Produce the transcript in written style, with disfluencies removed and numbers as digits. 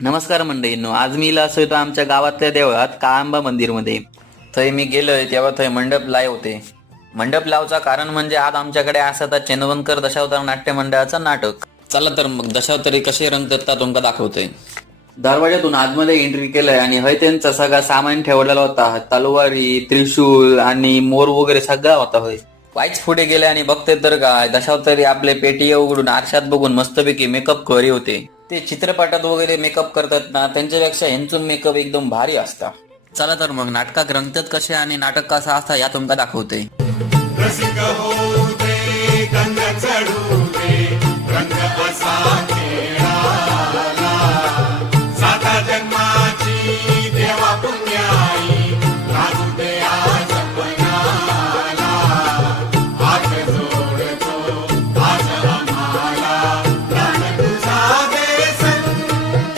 नमस्कार मंडळींनो, आज मी इला असतो आमच्या गावातल्या देवळात काळंबा मंदिरमध्ये. थंय मी गेलोय तेव्हा थंय मंडप लाय होते. मंडप लावचा कारण म्हणजे आज आमच्याकडे असता चेनवणकर दशावतार नाट्य मंडळाचं नाटक. चला तर मग दशावतारी कसे रंगतात तुमका दाखवतोय. दरवाजातून आतमध्ये एंट्री केलंय आणि हय त्यांचा सगळा सामान ठेवलेला होता. तलवारी, त्रिशूल आणि मोर वगैरे सगळा होता. होय वाईच पुढे गेले आणि बघते तर काय दशावतारी आपले पेटी उघडून आरशात बघून मस्तपैकी मेकअप करी होते. ते चित्रपटात वगैरे मेकअप करतात ना, त्यांच्यापेक्षा ह्यांचं मेकअप एकदम भारी असता. चला तर मग नाटकात रंगतात कसे आणि नाटक कसा असता या तुमका दाखवते. रसिक होऊ दे, गंग चढू दे, रंग असा